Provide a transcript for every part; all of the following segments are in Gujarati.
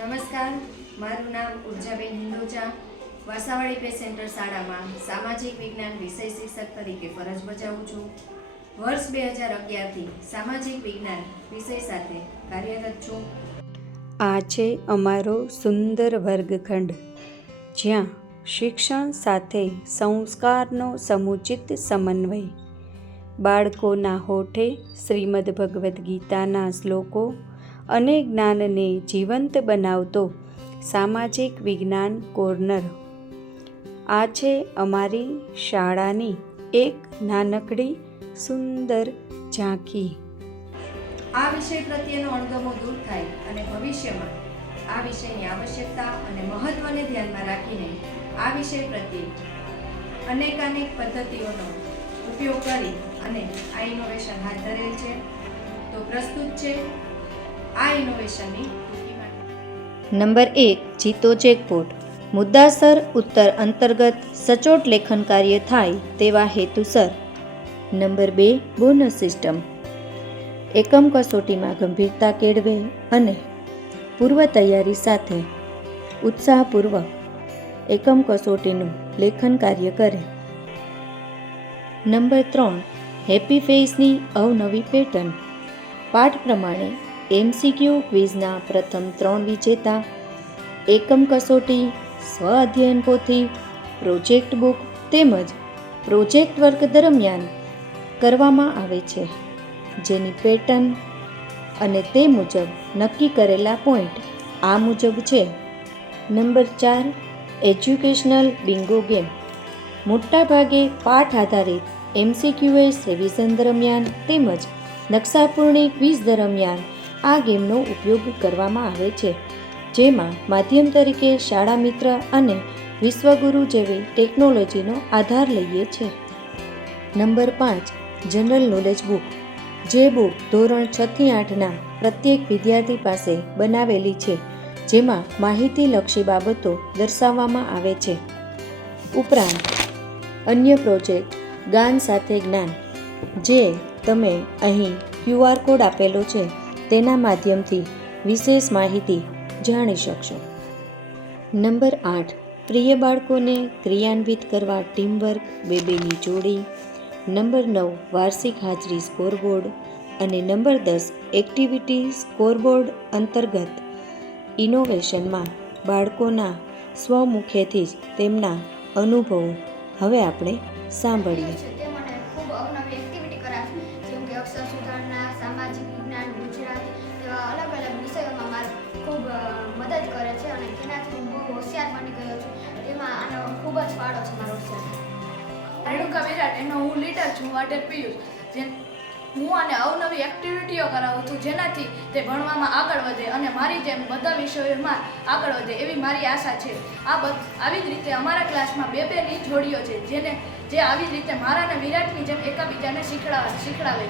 નમસ્કાર, મારું નામ ઉર્જાબેન હિંદોચા. વાસાવાડી પે સેન્ટર શાળામાં સામાજિક વિજ્ઞાન વિષય શિક્ષક તરીકે ફરજ બજાવું છું. વર્ષ 2011થી સામાજિક વિજ્ઞાન વિષય સાથે કાર્યરત છું. આ છે અમારો સુંદર વર્ગખંડ, જ્યાં શિક્ષણ સાથે સંસ્કારનો સમુચિત સમન્વય. બાળકોના હોઠે શ્રીમદ ભગવદ્ ગીતાના શ્લોકો અને જ્ઞાનને જીવંત બનાવતો સામાજિક વિજ્ઞાન કોર્નર. આ છે અમારી શાળાની એક નાનકડી સુંદર ઝાંખી. આ વિષય પ્રત્યેનો અણગમો દૂર થાય અને ભવિષ્યમાં આ વિષયની આવશ્યકતા અને મહત્વને ધ્યાનમાં રાખીને આ વિષય પ્રત્યે અનેકાનેક પદ્ધતિઓનો ઉપયોગ કરી અને આ ઇનોવેશન હાથ ધરેલ છે. તો પ્રસ્તુત છે આ ઇનોવેશનની ટૂંકી માહિતી. નંબર 1, જીતો જેકપોટ. મુદ્દાસર ઉત્તર અંતર્ગત સચોટ લેખન કાર્ય થાય તેવા હેતુસર. Number 2, bonus system. એકમ કસોટીમાં ગંભીરતા કેળવે અને પૂર્વ તૈયારી સાથે ઉત્સાહપૂર્વક એકમ કસોટીનું લેખન કાર્ય કરે. નંબર 3, હેપી ફેસની અવનવી પેટર્ન. પાઠ પ્રમાણે MCQ ક્વિઝના પ્રથમ 3 વિજેતા એકમ કસોટી, સ્વ અધ્યયન પોથી, પ્રોજેક્ટ બુક તેમજ પ્રોજેક્ટ વર્ક દરમિયાન કરવામાં આવે છે, જેની પેટર્ન અને તે મુજબ નક્કી કરેલા પોઈન્ટ આ મુજબ છે. Number 4, educational bingo game. મોટાભાગે પાઠ આધારિત MCQS રિવિઝન દરમિયાન તેમજ નકશાપૂર્ણી ક્વિઝ દરમિયાન આ ગેમનો ઉપયોગ કરવામાં આવે છે, જેમાં માધ્યમ તરીકે શાળા મિત્ર અને વિશ્વગુરુ જેવી ટેકનોલોજીનો આધાર લઈએ છે. Number 5, general knowledge book. જે બુક ધોરણ 6 થી 8ના પ્રત્યેક વિદ્યાર્થી પાસે બનાવેલી છે, જેમાં માહિતીલક્ષી બાબતો દર્શાવવામાં આવે છે. ઉપરાંત અન્ય પ્રોજેક્ટ જ્ઞાન સાથે જ્ઞાન, જે તમે અહીં QR કોડ આપેલો છે તેના માધ્યમથી વિશેષ માહિતી જાણી શકશો. નંબર 8, પ્રિય બાળકોને ક્રિયાન્વિત કરવા ટીમવર્ક 2-2ની જોડી. નંબર 9, વાર્ષિક હાજરી સ્કોરબોર્ડ. અને નંબર 10, એક્ટિવિટી સ્કોરબોર્ડ અંતર્ગત ઇનોવેશનમાં બાળકોના સ્વમુખેથી જ તેમના અનુભવો હવે આપણે સાંભળીએ. તે મને ખૂબ અવનવી એક્ટિવિટી કરાવી, જેમ કે અક્ષર સુધારણા, સામાજિક વિજ્ઞાન, ગુજરાતી એવા અલગ અલગ વિષયોમાં મારે ખૂબ મદદ કરે છે અને તેનાથી હું બહુ હોશિયાર બની ગયો છું. તેમાં આનો ખૂબ જ ફાળો છે મારો હોશિયાર. રેણુકા વિરાટ, એનો હું લીડર છું. વાટેર પિયુષ, હું આને અવનવી એક્ટિવિટીઓ કરાવું છું, જેનાથી તે ભણવામાં આગળ વધે અને મારી જેમ બધા વિષયોમાં આગળ વધે એવી મારી આશા છે. આવી જ રીતે અમારા ક્લાસમાં 2-2ની જોડીઓ છે, જે આવી જ રીતે મારા અને વિરાટની જેમ એકબીજાને શીખડાવે.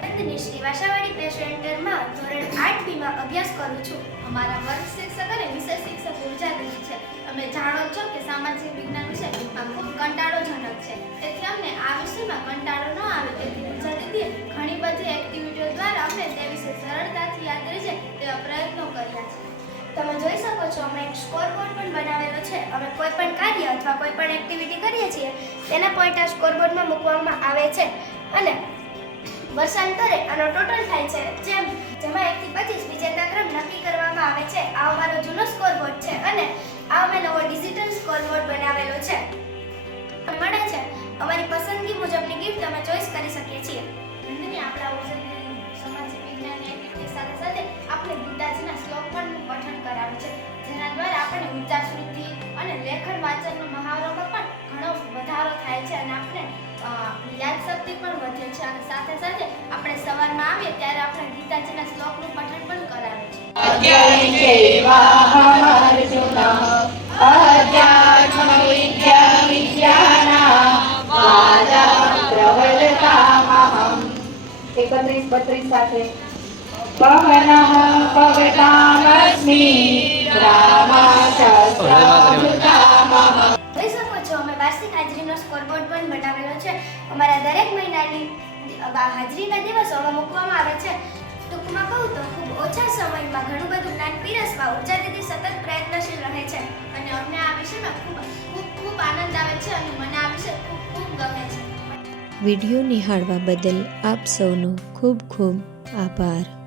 નંદની શ્રી વાસાવાડી પે સેન્ટરમાં ધોરણ 8Bમાં અભ્યાસ કરું છું. અમારા વર્ગ શિક્ષક અને વિષય શિક્ષક ઉર્જાબેન છે. તમે જાણો છો કે સામાજિક વિજ્ઞાન વિષય ખૂબ કંટાળોજનક છે, તેથી અમને આ વિષયમાં કંટાળો ન આવે તેથી ઉર્જા દીદીએ ઘણી બધી એક્ટિવિટીઓ દ્વારા અમને તે વિષય સરળતાથી યાદ રહી જાય તેવા પ્રયત્નો કર્યા છે. તમે જોઈ શકો છો, અમે એક સ્કોરબોર્ડ પણ બનાવેલો છે. અમે કોઈ પણ કાર્ય અથવા કોઈ પણ એક્ટિવિટી કરીએ છીએ તેના પોઈન્ટ આ સ્કોરબોર્ડમાં મૂકવામાં આવે છે અને વર્ષાંતરે આનો ટોટલ થાય છે, જેમાં 1 થી 25 વિજેતા ક્રમ નક્કી કરવામાં આવે છે. આ અમારો જૂનો સ્કોરબોર્ડ છે અને આ અમે નવો ડિજિટલ સ્કોરબોર્ડ બનાવેલો છે. મળે છે અમારી પસંદગી મુજબની ગિફ્ટ અમે ચોઈસ કરી શકીએ છીએ. નંદની આપણા સામાજિક વિજ્ઞાનની એક્ટિવિટી સાથે સાથે આપણે ગીતાજીના શ્લોક પણ પઠન કરાવે છે, જેના દ્વારા આપણે વિચાર વૃદ્ધિ અને લેખન વાંચનનો મહાવરામાં પણ ઘણો વધારો થાય છે અને આપણે યાદશક્તિ પણ વધે છે. અને સાથે સાથે આપણે સવારમાં આવીએ ત્યારે આપણે ગીતાજીના શ્લોકનું પઠન પણ કરાવે છે. સાથે જોઈ શકો છો, અમે વાર્ષિક હાજરીનો સ્કોરબોર્ડ પણ બનાવેલો છે. અમારા દરેક મહિનાની હાજરીના દિવસો મૂકવામાં આવે છે. ટૂંકમાં કહું તો ખૂબ ઓછા સમયમાં ઘણું બધું જ્ઞાન પીરસવા ઉર્જા દીદી સતત પ્રયત્નશીલ રહે છે અને અમને આ વિષયમાં ખૂબ આનંદ આવે છે અને મને આ વિષય ખૂબ ગમે છે. વિડીયો નિહાળવા બદલ આપ સૌનો ખૂબ ખૂબ આભાર.